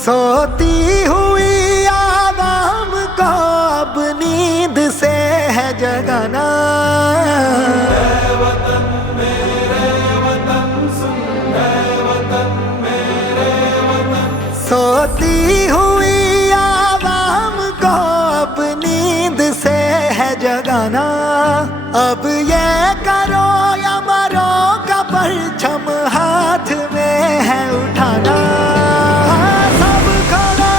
सोती हुई आवाम को अब नींद से है जगाना। ऐ वतन मेरे वतन सुन, ऐ वतन मेरे वतन। सोती हुई आवाम को अब नींद से है जगाना। अब ये करो या मरो का परचम हाथ में है उठाना। सब खड़ा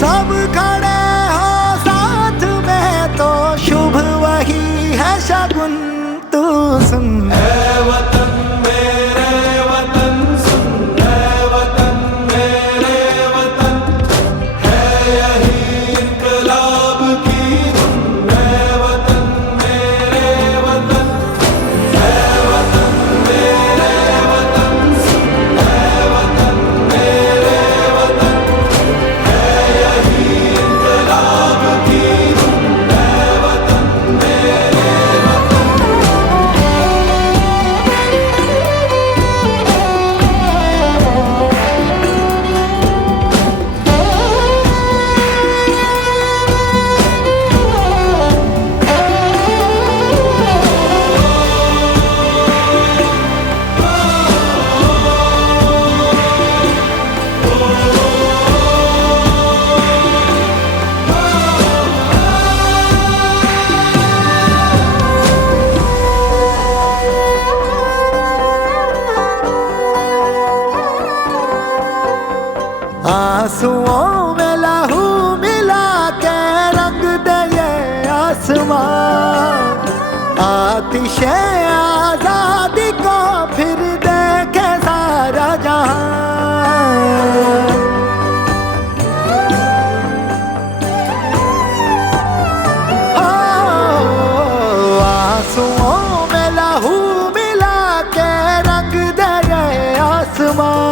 सब खड़े हो साथ में तो शुभ वही है शगुन तू सुन। ऐ वतन मेरे वतन सुन, ऐ वतन मेरे वतन। है यही इनकलाब की धुन, ऐ वतन मेरे वतन। ऐ वतन मेरे वतन सुन, ऐ वतन मेरे वतन। है यही इनकलाब की धुन, ऐ वतन मेरे वतन। आंसुओं में लहू मिला के रंग दे ये आसमां। आतिशे आजादी को फिर देखे सारा जहां। आंसुओं में लहू मिला के रंग दे ये आसमां।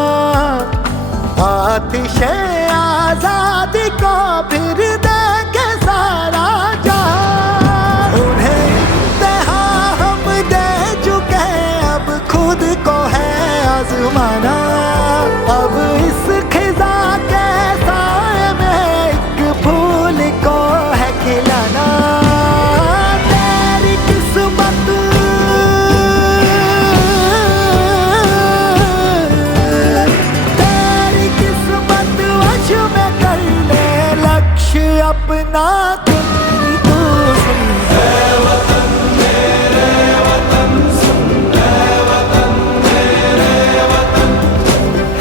आतिशे आजादी को फिर देके सारा जहां। उन्हें इंतहा हम दे चुके अब खुद को है आजमाना। अब इस खिजा के साए में एक फूल को है खिलाना। तेरी किस्मत लक्ष्य अपना तू सुन। ऐ वतन मेरे वतन सुन, ऐ वतन मेरे वतन।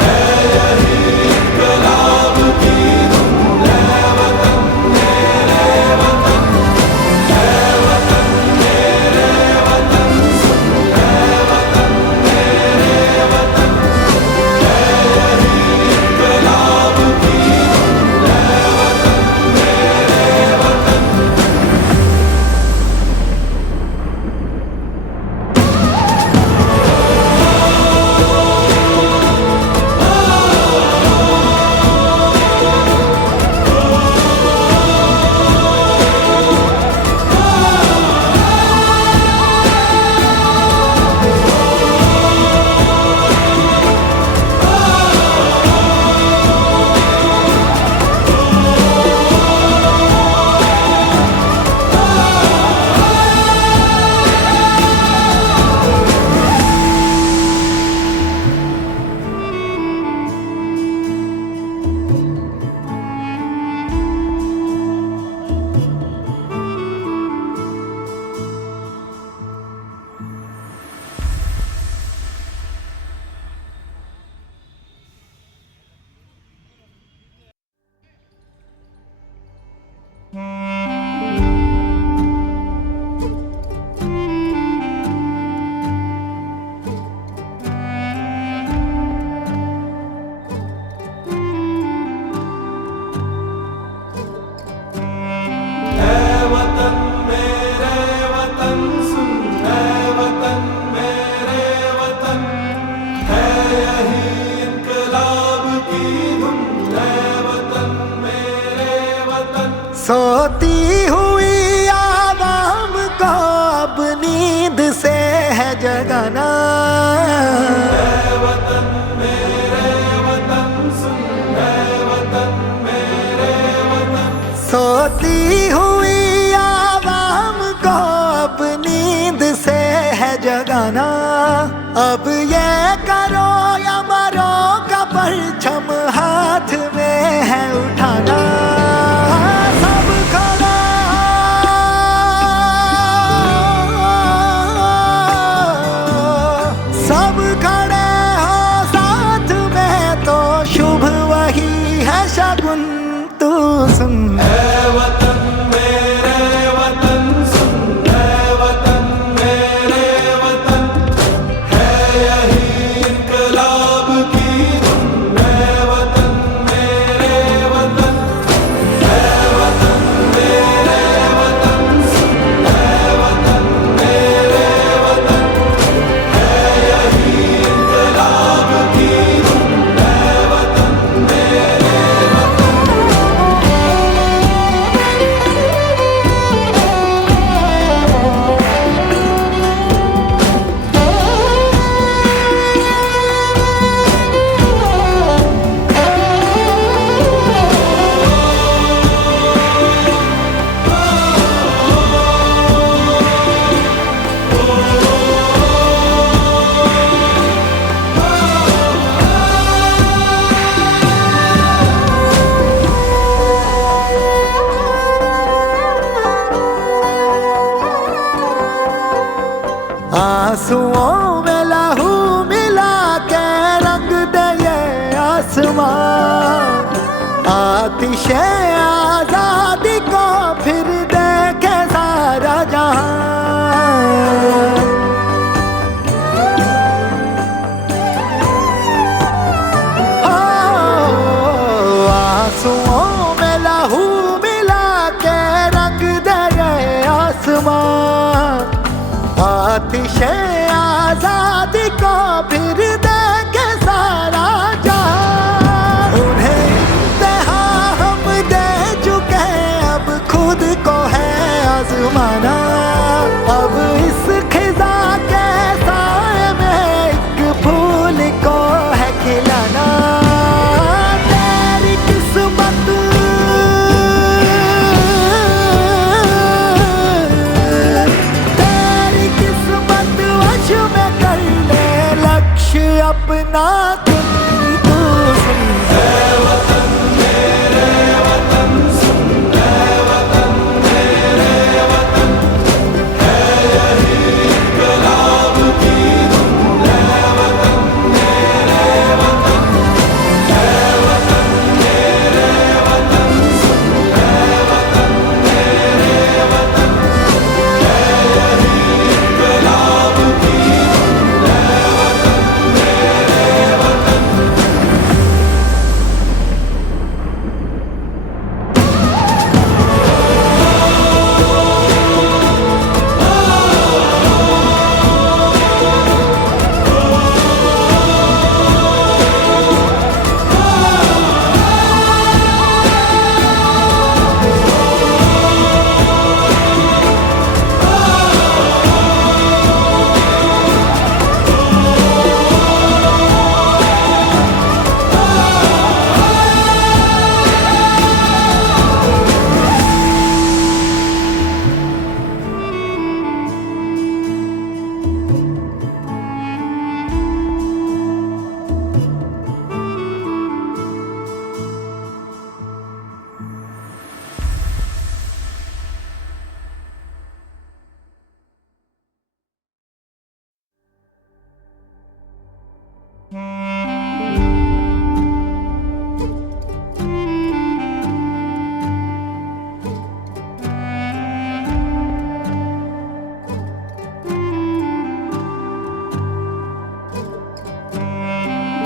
है यही इनकलाब की धुन, ऐ वतन मेरे वतन। ऐ वतन मेरे वतन सुन, ऐ वतन मेरे वतन। है यही इनकलाब की धुन, ऐ वतन मेरे वतन। ऐ वतन मेरे वतन सुन, ऐ वतन मेरे वतन। है यही इनकलाब की धुन, ऐ वतन मेरे वतन। सोती हुई आवाम को अब नींद से है जगाना। है वतन मेरे वतन सुन, है वतन मेरे वतन। सोती हुई आवाम को अब नींद से है जगाना। अब ये करो या मरो का परचम हाथ में है उठाना। सब खड़ा सब खड़े हो साथ में तो शुभ वही है शगुन तू सुन। है वतन मेरे वतन सुन, है वतन मेरे वतन। है यही इनकलाब की धुन, है वतन मेरे वतन। है वतन मेरे वतन सुन, है वतन मेरे वतन। है यही इनकलाब की धुन, है वतन मेरे वतन। आंसुओं में लहू मिला के रंग दे ये आसमां। आतिशे आजादी को फिर देखे सारा जहां। आंसुओं में लहू मिला के रंग दे ये आसमां। आतिशे आजादी को फिर देके सारा जहां। उन्हें इंतहा हम दे चुके, अब खुद को है आजमाना। अब इस खिजा के साए में एक फूल को है खिलाना। तेरी किस्मत तेरी किस्मत वश में कर ले लक्ष्य अपना तुम तू सुन। है वतन मेरे वतन सुन, है वतन मेरे वतन। है यही इनकलाब की धुन, है वतन मेरे वतन। है वतन मेरे वतन सुन, है वतन मेरे वतन। है यही इनकलाब की धुन, है वतन मेरे वतन।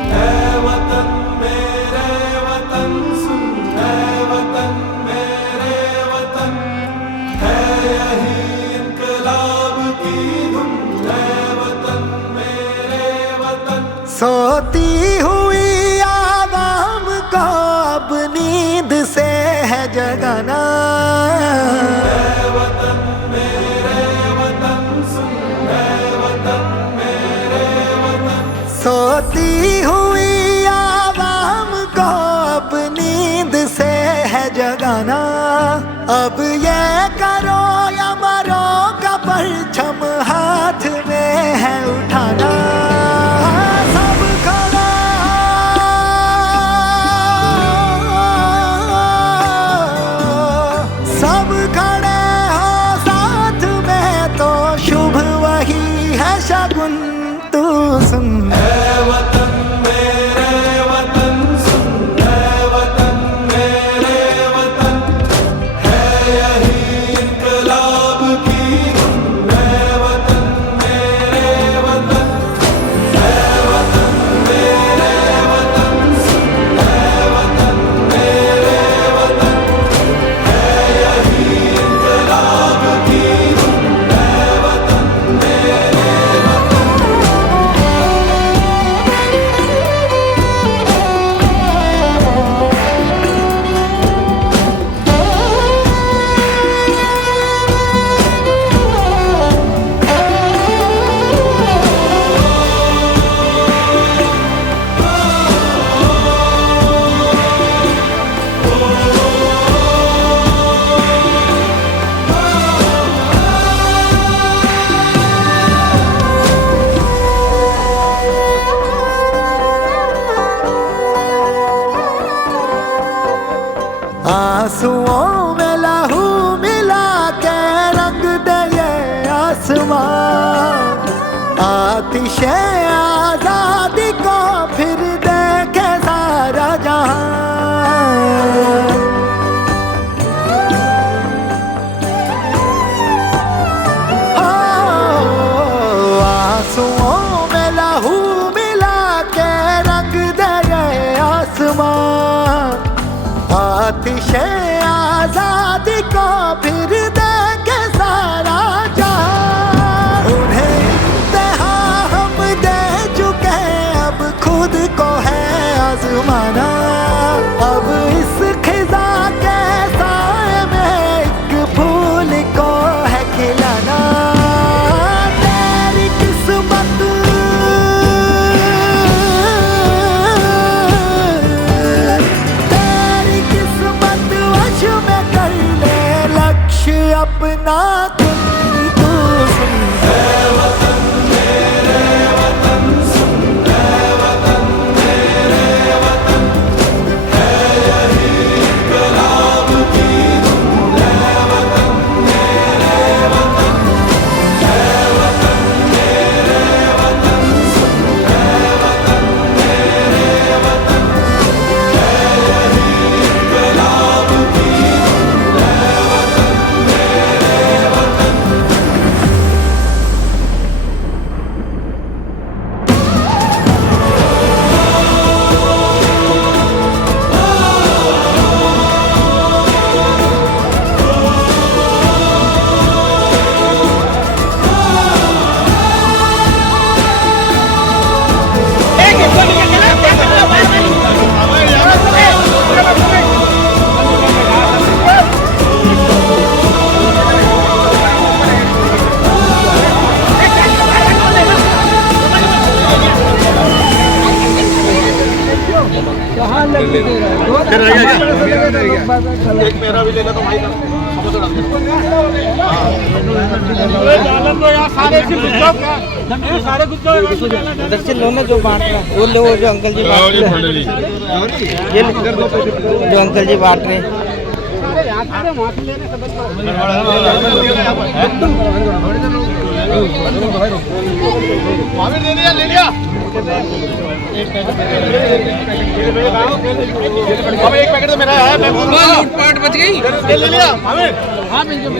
है वतन मेरे वतन सुन, है वतन मेरे वतन। है यही इनकलाब की धुन, है वतन मेरे वतन। सोती हुई आवाम को अब नींद से है जगाना। है वतन मेरे वतन सुन, है वतन आसमां, आतिशे आजादी को फिर देखे सारा जहां। आंसुओं में लहू मिला के रंग दे आसमां, आतिशे आजादी को फिर देखे सारा जहां। उन्हें इंतहा हम दे चुके, अब खुद को है आजमाना। अब इस खिजा के साए में एक फूल को है खिलाना। तेरी किस्मत वश में कर ले लक्ष्य अपना तुम तू सुन। है वतन मेरे वतन सुन, है वतन मेरे वतन, है यही इनकलाब की धुन। है वतन मेरे वतन, है वतन मेरे वतन सुन, है वतन मेरे वतन, है यही इनकलाब की धुन। है वतन मेरे वतन। एक मेरा भी लेना तो भाई का दर्शन लो ना जो बांट रहा है वो लो, जो अंकल जी बांट रहे, ये जो अंकल जी बांट रहे। ले लिया ले लिया। अब एक पैकेट तो मेरा है, मैं लूटपाट बच गई। ले लिया आमिर। हाँ बिल्कुल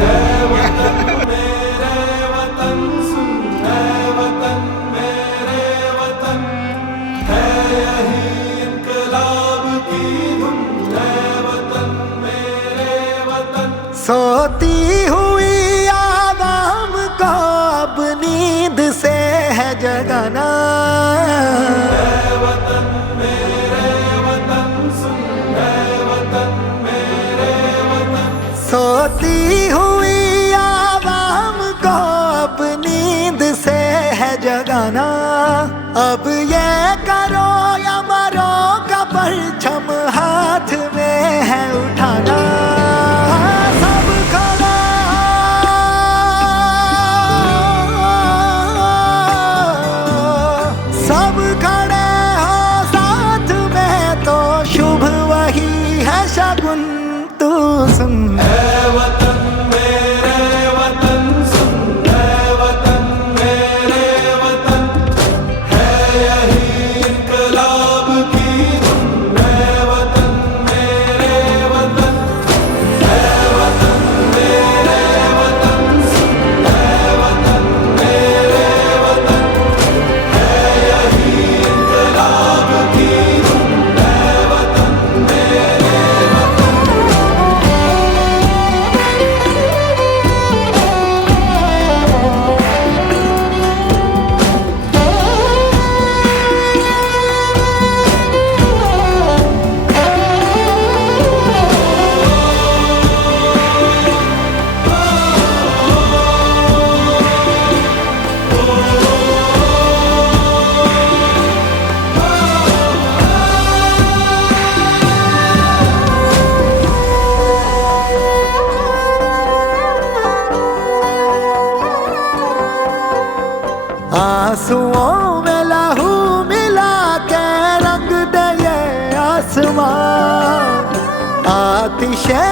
है वतन मेरे वतन सुन, है वतन मेरे वतन, है यही इनकलाब की धुन। है वतन मेरे वतन। सोती हुई आवाम को अब नींद से है जगाना। है वतन मेरे वतन सुन, है वतन मेरे वतन। सोती हुई आवाम को अब नींद से है जगाना। अब ये करो या मरो का परचम हाथ में है उठाना। सब खड़ा सब खड़े हो साथ में तो शुभ वही है शगुन तू सुन। है वतन मेरे वतन सुन, है वतन मेरे वतन, है यही इनकलाब की धुन। है वतन मेरे वतन, है वतन मेरे वतन सुन, है वतन मेरे वतन, है यही इनकलाब की धुन। है वतन मेरे वतन। आंसुओं में लहू मिला के रंग दे ये आसमां, आतिशे